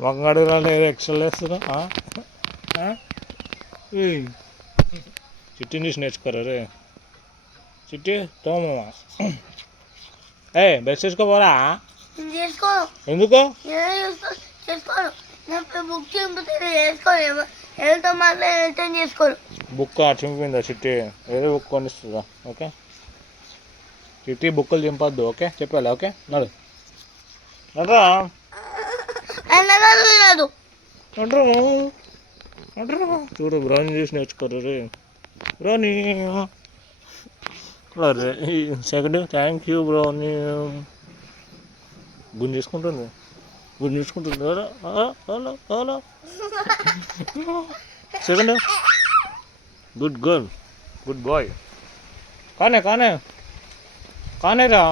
వంగడుగులు extra వేస్తున్నా చిట్టిని చూసి నేర్చుకోరా రే చిట్టి తోమమ్మా బెస్ట్ చేసుకోపోరా ఎందుకు బుక్ చింపిందా చిట్టి వేరే బుక్ కొనిస్తుందా ఓకే చిట్టి బుక్కులు చింపొద్దు ఓకే చెప్పాలి ఓకే నడు నడరా చూడు బ్రౌన్ చూసి నేర్చుకోరు రే బ్రౌనీ అరే సెకండ్ థ్యాంక్ యూ బ్రౌనీ గుంజేసుకుంటుంది second good girl good boy కానే రా